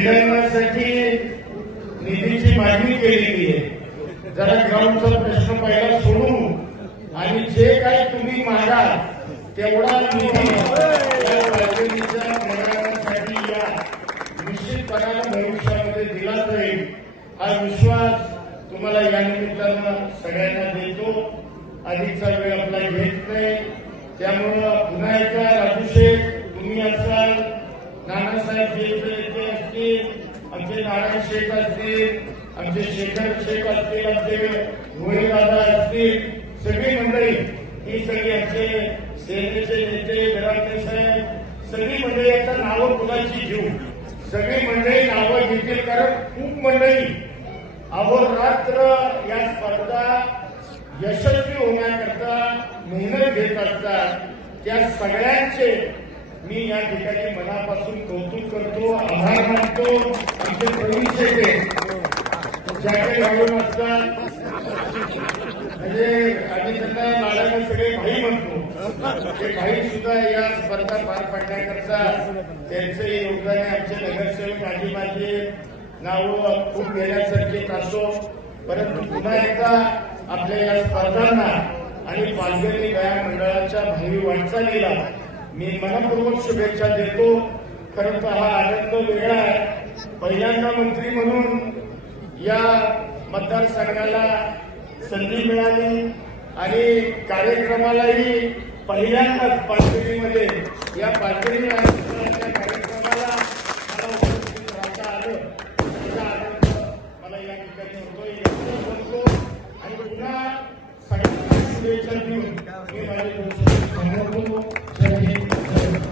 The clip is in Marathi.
क्रीडांगणासाठी निधीची मागणी केलेली आहे. जरा ग्राउंडचा प्रश्न पहिला सोडून आणि जे काही तुम्ही मागाल तेवढा निधी या या निश्चितपणानं भविष्यामध्ये दिला जाईल. हा विश्वास तुम्हाला या निमित्तानं सगळ्यांना देतो. अधिकचा वेळ आपला घेत नाही. त्यामुळं पुन्हा एकदा राजू तुम्ही असाल नानासाहेब जेठे नेते असतील आमचे नारायण शेख असतील आमचे शेखर शेख असतील आमचे भोळे दादा असतील सगळी मंडळी ही सगळी आमचे सेनेचे नेते घरातले साहेब सगळी मंडळी आता नावं कुणाची घेऊ? सगळी मंडळी नावं घेतील कारण खूप मंडळी अहोरात्र या स्पर्धा यशस्वी होण्याकरता मेहनत घेत असतात. त्या सगळ्यांचे मी या ठिकाणी मनापासून कौतुक करतो आभार मानतो. आमचे प्रवीण शेटे ज्याकडे घालून असतात. म्हणजे आम्ही त्यांना लाडाने सगळे भाई म्हणतो. ते भाई सुद्धा या स्पर्धा पार पाडण्याकरता त्यांचे योगदान आहे. आमचे नगरसेवक आजी माझे नावं खूप गेल्यासारखे असो परंतु पुन्हा एकदा आपल्या या स्पर्धांना आणि पालघरी गया मंडळाच्या भावी वाटचालीला मी मनपूर्वक शुभेच्छा देतो. खरं तर हा आनंद वेगळा आहे. पहिल्यांदा मंत्री म्हणून या मतदारसंघाला संधी मिळाली आणि कार्यक्रमालाही पहिल्यांदाच पाचवीमध्ये या पालखी कार्यक्रमाला मला उपस्थित राहता आलं. त्याचा आनंद मला या ठिकाणी होतोय. आणि पुन्हा सगळ्यांना शुभेच्छा देऊन माझे